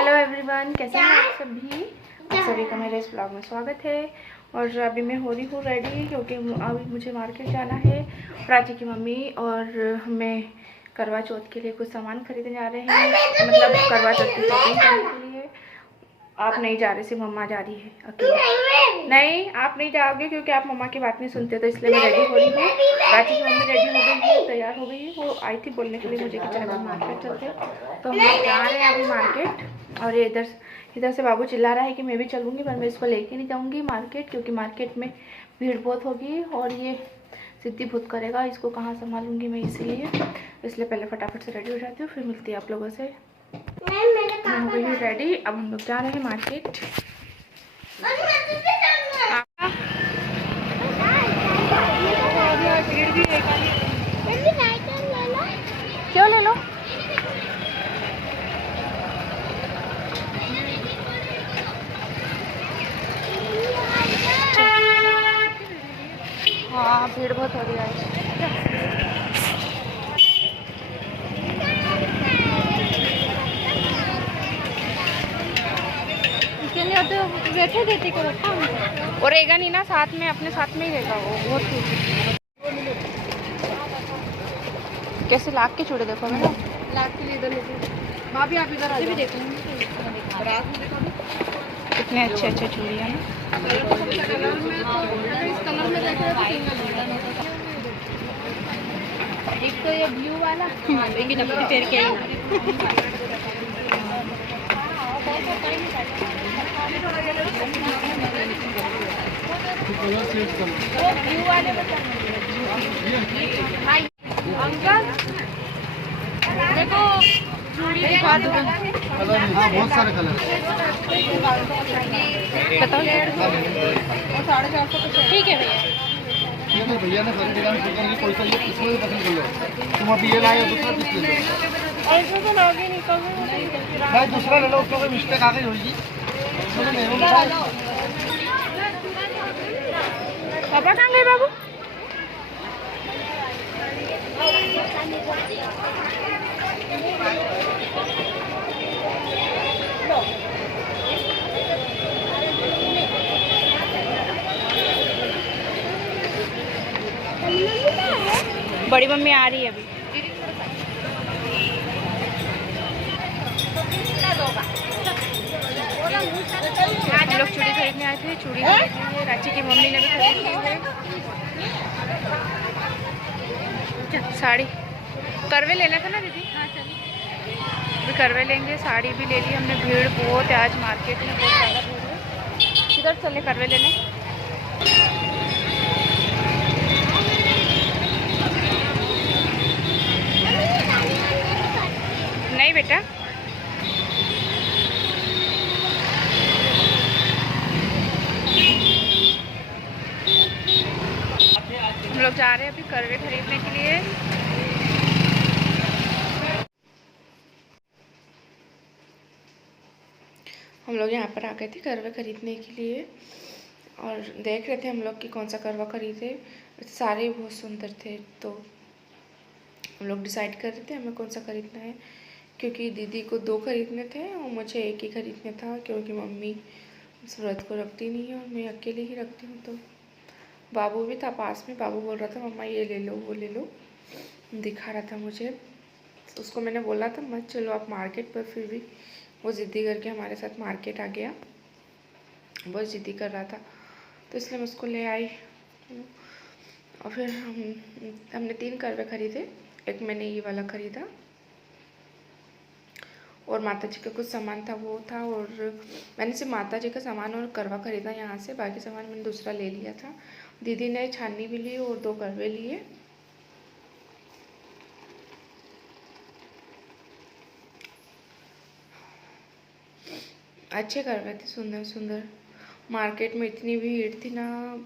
Hello everyone, कैसे हैं आप सभी? आप सभी का मेरे इस ब्लॉग में स्वागत है। और अभी मैं हो रही हूँ रेडी, क्योंकि अभी मुझे मार्केट जाना है। प्राची की मम्मी और मैं करवा चौथ के लिए कुछ सामान खरीदने जा रहे हैं, मतलब करवा चौथ की शॉपिंग करने के लिए। आप नहीं जा रहे, सिर्फ मम्मा जा रही है अकेले। नहीं, आप नहीं जाओगे क्योंकि आप मम्मा की बात नहीं सुनते, तो इसलिए मैं रेडी हो रही हूँ। प्राची की मम्मी रेडी हो गई है, तैयार हो गई है। वो आई थी बोलने के लिए मुझे कि चलो मार्केट चलते, तो हम लोग जा रहे हैं अभी मार्केट। और ये इधर से बाबू चिल्ला रहा है कि मैं भी चलूँगी, पर मैं इसको लेके नहीं जाऊँगी मार्केट, क्योंकि मार्केट में भीड़ बहुत होगी और ये सिद्धि भूत करेगा, इसको कहाँ संभालूंगी मैं, इसलिए पहले फटाफट से रेडी हो जाती हूँ, फिर मिलती है आप लोगों से। मैं हो गई हूँ रेडी, अब हम लोग जा रहे हैं मार्केट। क्यों ले लो? हाँ, भीड़ बहुत हो रही है। तो बैठे देते को रखा और रहेगा नहीं ना, साथ में अपने साथ में ही रहेगा वो बहुत कुछ। कैसे लाख के चूड़े देखो, मैं लाख के लिए इधर भाभी आप इधर भी देखो, कितने अच्छे अच्छे चूड़ी हैं ना। एक तो ये ब्लू वाला पैर के अंकल देखो चूड़ी दिखा दो। हाँ, बहुत सारे कलर बताओ। 450 ठीक है भैया। ठीक है भैया ने सारी दुकान से कोई सा इसमें भी पसंद कर लो। तुम अभी ये लाए दूसरा पीस ले लो। ऐसे तो लगे निकल भाई, दूसरा ले लो, उसमें कोई मिस्टेक आ गई होगी। पापा कहाँ गए बाबू? बड़ी मम्मी आ रही है अभी। हम लोग चूड़ी खरीदने आए थे, चूड़ी खरीदी है, रांची की मम्मी ने भी खरीदी है। साड़ी करवे लेना था ना दीदी? हाँ चलिए, अभी करवे लेंगे। साड़ी भी ले ली हमने। भीड़ बहुत है आज मार्केट में, बहुत ज़्यादा भीड़ है। किधर चले करवे लेने? नहीं बेटा, हम लोग जा रहे हैं अभी करवे खरीदने के लिए। हम लोग यहाँ पर आ गए थे करवा खरीदने के लिए और देख रहे थे हम लोग कि कौन सा करवा खरीदे। सारे बहुत सुंदर थे, तो हम लोग डिसाइड कर रहे थे हमें कौन सा खरीदना है, क्योंकि दीदी को 2 खरीदने थे और मुझे 1 ही खरीदना था, क्योंकि मम्मी व्रत को रखती नहीं है और मैं अकेले ही रखती हूँ। तो बाबू भी था पास में, बाबू बोल रहा था मम्मा ये ले लो वो ले लो, दिखा रहा था मुझे। उसको मैंने बोला था मत चलो आप मार्केट पर, फिर भी वो ज़िद्दी करके हमारे साथ मार्केट आ गया। बहुत ज़िद्दी कर रहा था, तो इसलिए मैं उसको ले आई। और फिर हमने 3 करवे खरीदे। एक मैंने ये वाला ख़रीदा और माता जी का कुछ सामान था वो था, और मैंने सिर्फ माता जी का सामान और करवा ख़रीदा यहाँ से, बाकी सामान मैंने दूसरा ले लिया था। दीदी ने छाननी भी ली और 2 करवे लिए। अच्छे करवे थे, सुंदर सुंदर। मार्केट में इतनी भीड़ थी ना,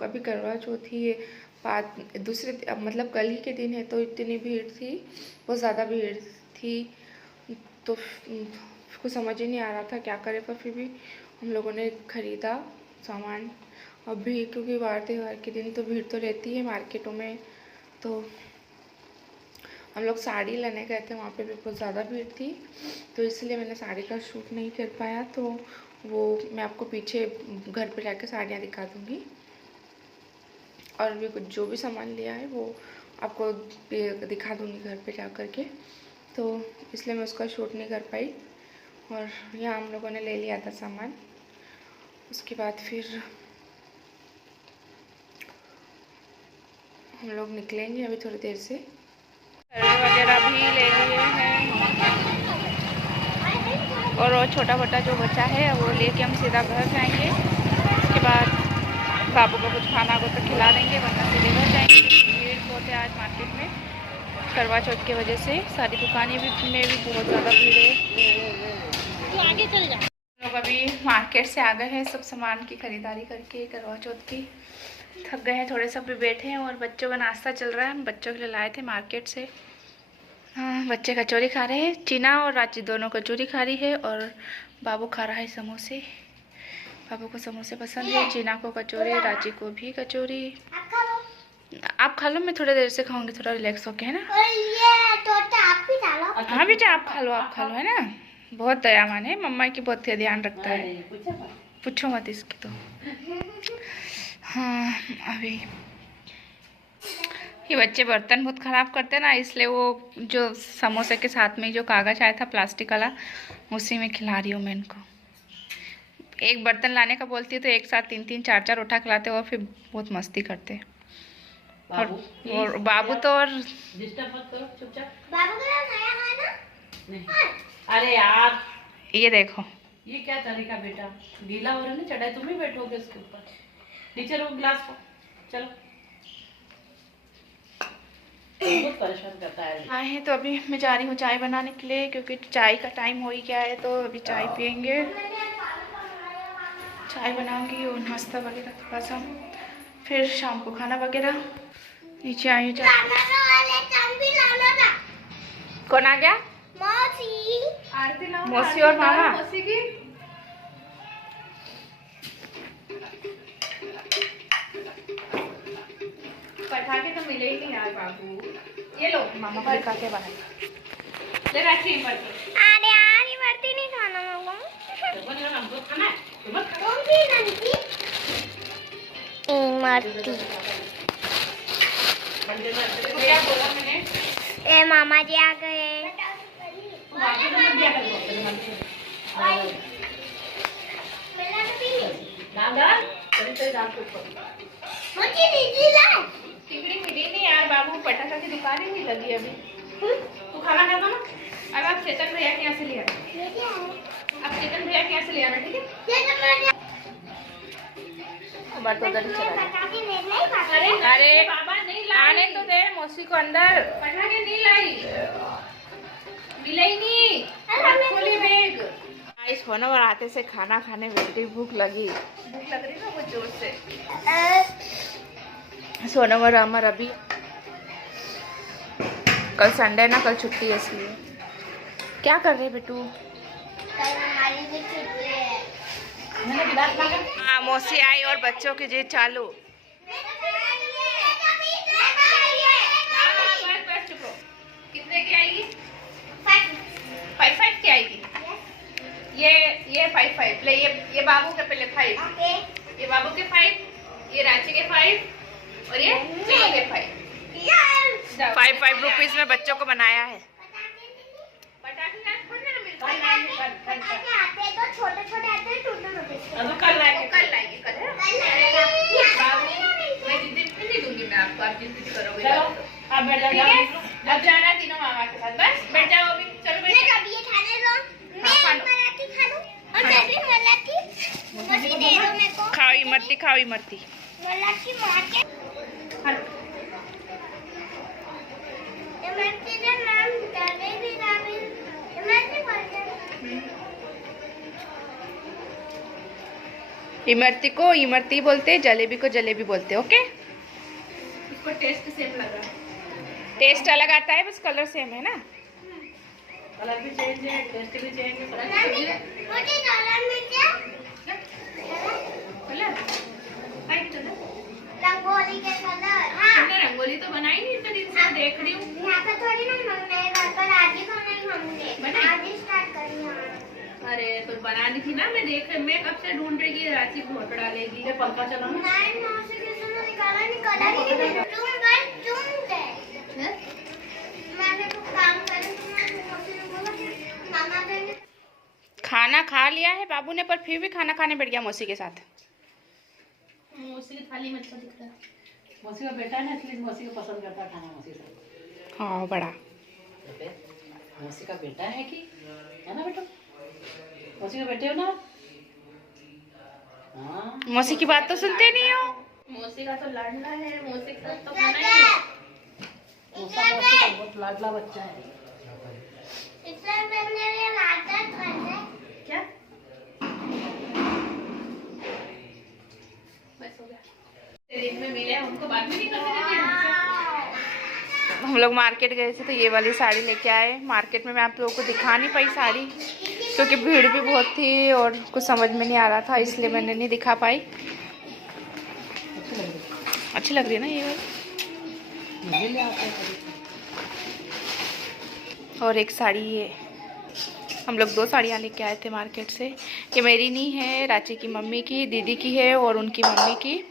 कभी करवा चौथ ही दूसरे मतलब कल ही के दिन है तो इतनी भीड़ थी, बहुत ज़्यादा भीड़ थी, तो कुछ समझ ही नहीं आ रहा था क्या करें। पर फिर भी हम लोगों ने ख़रीदा सामान। अभी क्योंकि वार त्यौहार के दिन तो भीड़ तो रहती है मार्केटों में, तो हम लोग साड़ी लेने गए थे, वहाँ पे भी बहुत ज़्यादा भीड़ थी, तो इसलिए मैंने साड़ी का शूट नहीं कर पाया। तो वो मैं आपको पीछे घर पे जाके साड़ियाँ दिखा दूँगी, और भी कुछ जो भी सामान लिया है वो आपको दिखा दूँगी घर पे जा कर के। तो इसलिए मैं उसका शूट नहीं कर पाई। और यहाँ हम लोगों ने ले लिया था सामान। उसके बाद फिर हम लोग निकलेंगे अभी थोड़ी देर से। वगैरह भी ले लिए हैं, और वो छोटा मोटा जो बचा है वो लेके हम सीधा घर जाएंगे। उसके बाद बाबू को कुछ खाना को तो खिला देंगे, वरना सीधे घर जाएंगे। भीड़ बहुत है आज मार्केट में, करवा चौथ की वजह से सारी दुकानें में भी बहुत ज़्यादा भीड़ है। तो आगे चल जाए। लोग अभी मार्केट से आ गए हैं सब सामान की खरीदारी करके करवा चौथ की। थक गए हैं थोड़े, सब भी बैठे हैं, और बच्चों का नाश्ता चल रहा है। हम बच्चों के लिए लाए थे मार्केट से। हाँ, बच्चे कचौरी खा रहे हैं, चीना और रांची दोनों कचौरी खा रही है, और बाबू खा रहा है समोसे। बाबू को समोसे पसंद है, चीना को कचौरी, रांची को भी कचौरी। आप खा लो, मैं थोड़ी देर से खाऊंगी, थोड़ा रिलैक्स होके, है ना। हाँ बेटा आप खा लो, है ना। बहुत दयावान है, मम्मा की बहुत ध्यान रखता है, पूछो मत इसकी तो। हाँ, अभी ये बच्चे बर्तन बहुत ख़राब करते हैं ना, इसलिए वो जो समोसे के साथ में जो कागज़ आया था प्लास्टिक वाला, उसी में खिला रही हूँ मैं इनको। एक बर्तन लाने का बोलती है तो एक साथ 3-3 4-4 उठा खिलाते और फिर बहुत मस्ती करते हैं। और बाबू तो और डिस्टर्ब मत करो, चुपचाप। बाबू का नया है ना? नहीं। अरे यार ये देखो, ये क्या तरीका बेटा, गीला हो रहा है ना, चढ़ाई तुम ही बैठोगे उसके ऊपर। नीचे रखो ग्लास को, चलो। बहुत परेशान करता है। आए हैं तो अभी मैं जा रही हूँ चाय बनाने के लिए, क्योंकि चाय का टाइम हो ही गया है, तो अभी चाय पियेंगे। चाय बनाऊंगी और नाश्ता वगैरह थोड़ा सा, फिर शाम को खाना वगैरह। नीचे आई हूँ। कौन आ गया? मौसी और मामा। मौसी की पटाखे तो मिले ही नहीं यार बाबू। ये लो मामा को दिखा के बाहर ले रखी इमरती। अरे यार इमरती नहीं खाना मामा, हमको खाना है। कौन सी इमरती? क्या बोला मैंने? ए मामा जी आ गए। सिगड़ी मिली नहीं यार बाबू, पटाखा की दुकान ही नहीं लगी अभी। तू खाना खाता ना। अब आप चेतन भैया के यहाँ से लिया, अब चेतन भैया के यहाँ से ले आना, ठीक है। बात तो उधर चला। अरे बाबा नहीं लाई, आने तो दे मौसी को अंदर। पटाखे नहीं लाई, मिला ही नहीं। खोली बैग। आइस होने और आते से खाना खाने बैठी, भूख लग रही ना बहुत जोर से। सोनम अमर अभी कल संडे ना, कल छुट्टी है इसलिए। क्या कर रहे बेटू? हाँ मौसी आई और बच्चों की जीत चालू। कितने की आएगी? 5 की आएगी। ये 5 ले, ये बाबू के पहले 5, ये बाबू के 5, ये रांची के 5, और ये चिल्लो के 5 रुपीज में बच्चों को बनाया है। छोटे छोटे आते हैं, कल लाएंगे कल है। मैं जिद्दी नहीं दूंगी मैं आपको, आप जिद्दी करोगे। आप बैठ जाओ, अब जाना तीनों मामा के साथ, बस बैठ जाओ अभी। चलो बैठ जाओ। ये खाने लो, मैं मलाटी खा लूं, और मैं भी मलाटी दे दो मेरे को। खाओ इमरती, खाओ इमरती। मलाटी मार के इमरती का नाम डाले भी डाले, इमरती बोल दे। इमरती को इमरती बोलते, जलेबी को जलेबी बोलते। ओके, इसको टेस्ट सेम लग रहा है, टेस्ट अलग आता है, बस कलर सेम है ना। कलर भी चेंज है, टेस्ट भी चेंज है। मुझे कलर में क्या कलर रंगोली के कलर। हाँ तुमने रंगोली तो बनाई नहीं, इतने दिन से देख रही हूँ। यहाँ पे थोड़ी ना हमने घर पर आज ही खाना ही हमने बनाई? आज ही स्टार्ट करी है। अरे तो बनानी थी ना, मैं कब से ढूंढ रही कि रांची बहुत डालेगी। ये पंखा चलाओ ना। नहीं मौसी किसी ने निकाला नहीं, कलर ही नहीं बना। तुम गए तुम गए। मैंने तो काम करे तो मौसी ने बोला मामा देंगे। खाना खा लिया है बाबू ने, पर फिर भी खाना खाने बैठ गया मौसी के साथ। मौसी की थाली में अच्छा दिख रहा है। मौसी का बेटा है ना, इसलिए मौसी को पसंद करता है खाना मौसी से। हाँ बड़ा मौसी का बेटा है कि है ना बेटा, मौसी का बेटे हो ना। हाँ मौसी की बात तो सुनते नहीं हो। मौसी का तो लाडला है, मौसी के साथ तो खाना ही है। मौसी का बहुत लाडला बच्चा है। इसलिए मैंने ये लाता है। क्या बस हो गया। दिन में मिले उनको बाद में नहीं करते देते हैं। हम लोग मार्केट गए थे तो ये वाली साड़ी लेके आए। मार्केट में मैं आप लोगों को दिखा नहीं पाई साड़ी, क्योंकि भीड़ भी बहुत थी और कुछ समझ में नहीं आ रहा था, इसलिए मैंने नहीं दिखा पाई। अच्छी लग रही है ना ये वाली। मुझे ले आते हैं कभी। और एक साड़ी ये, हम लोग 2 साड़ियाँ लेके आए थे मार्केट से। ये मेरी नहीं है, रांची की मम्मी की, दीदी की है और उनकी मम्मी की,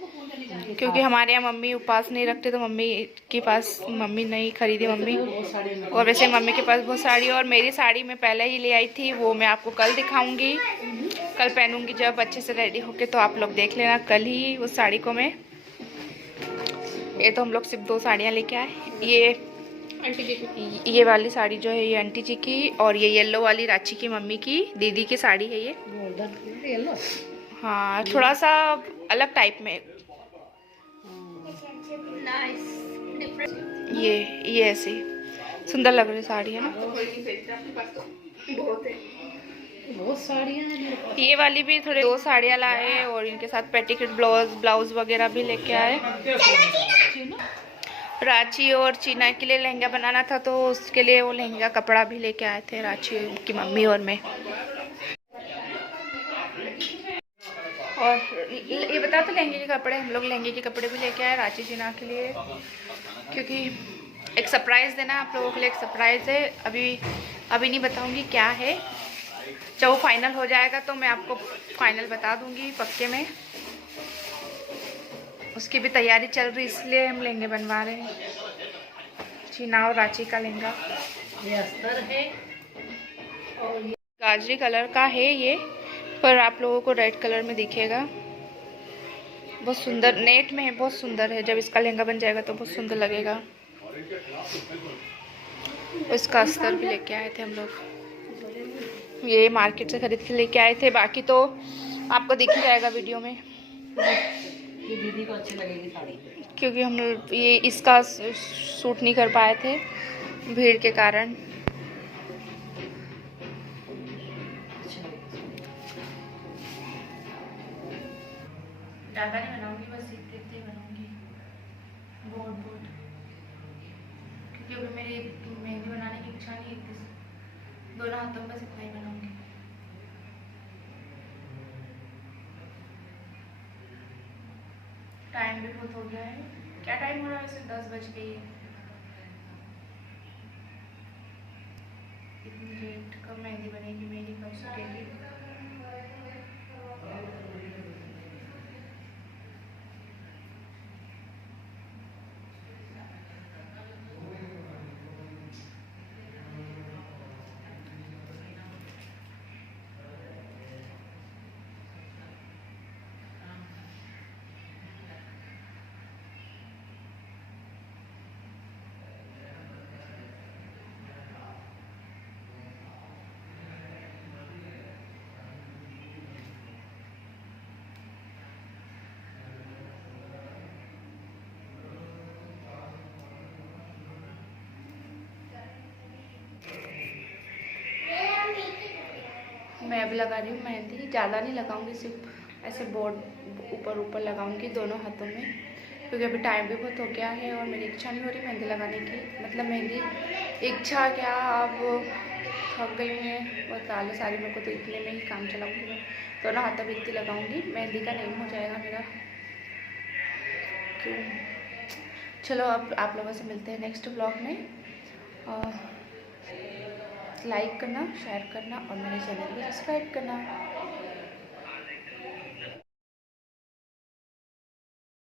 क्योंकि हमारे यहाँ मम्मी उपवास नहीं रखते तो मम्मी के पास मम्मी नहीं खरीदी मम्मी। और वैसे मम्मी के पास बहुत साड़ी, और मेरी साड़ी मैं पहले ही ले आई थी, वो मैं आपको कल दिखाऊंगी। कल पहनूंगी जब अच्छे से रेडी होके, तो आप लोग देख लेना कल ही उस साड़ी को मैं। ये तो हम लोग सिर्फ 2 साड़ियाँ लेके आए। ये आंटी जी की ये वाली साड़ी जो है ये आंटी जी की, और ये येलो वाली रांची की मम्मी की, दीदी की साड़ी है ये। Golden yellow. हाँ थोड़ा सा अलग टाइप में। Nice different. ये ऐसी सुंदर लग रही साड़ी है ना। बहुत साड़ियाँ हैं मेरे पास। ये वाली भी थोड़े 2 साड़ियाँ लाए और इनके साथ पेटीकोट ब्लाउज वगैरह भी लेके आए। रांची और चीना के लिए लहंगा बनाना था, तो उसके लिए वो लहंगा कपड़ा भी लेके आए थे रांची की मम्मी और मैं। और ये बता तो लहंगे के कपड़े, हम लोग लहंगे के कपड़े भी लेके आए रांची चीना के लिए, क्योंकि एक सरप्राइज़ देना आप लोगों के लिए। एक सरप्राइज़ है, अभी नहीं बताऊंगी क्या है। जब वो फाइनल हो जाएगा तो मैं आपको फाइनल बता दूंगी पक्के में। उसकी भी तैयारी चल रही, इसलिए हम लहंगे बनवा रहे हैं, चीना और रांची का लहंगा। ये अस्तर है और ये गाजरी कलर का है ये, पर आप लोगों को रेड कलर में दिखेगा। बहुत सुंदर नेट में है, बहुत सुंदर है। जब इसका लहंगा बन जाएगा तो बहुत सुंदर लगेगा। इसका अस्तर भी लेके आए थे हम लोग, ये मार्केट से खरीद के लेके आए थे। बाकी तो आपको दिख ही जाएगा वीडियो में, ये दीदी को अच्छी लगेगी साड़ी, क्योंकि हम ये इसका सूट नहीं कर पाए थे भीड़ के कारण। अच्छी लगेगी। ज़्यादा नहीं बनाऊंगी, बस इतने इतने बनाऊंगी, बोर्ड क्योंकि अभी मेरी मेहंदी बनाने की इच्छा नहीं है इतनी, दोनों हाथों में बस इतना ही बनाऊंगी। टाइम भी बहुत हो गया है। क्या टाइम हो रहा है वैसे? 10 बज गई है। इतनी लेट कब मेहंदी बनेगी मेरी, कब सूखेगी? मैं अभी लगा रही हूँ मेहंदी, ज़्यादा नहीं लगाऊंगी, सिर्फ ऐसे बोर्ड ऊपर लगाऊंगी दोनों हाथों में, क्योंकि अभी टाइम भी बहुत हो गया है और मेरी इच्छा नहीं हो रही मेहंदी लगाने की। मतलब मेहंदी इच्छा क्या, अब थक गई मैं, बहुत आलस सारी मेरे को, तो इतने में ही काम चलाऊंगी मैं। दोनों हाथों में इतनी लगाऊंगी, मेहंदी का नेम हो जाएगा मेरा। क्यों। चलो अब आप लोगों से मिलते हैं नेक्स्ट ब्लॉग में। लाइक करना, शेयर करना और मेरे चैनल को सब्सक्राइब करना।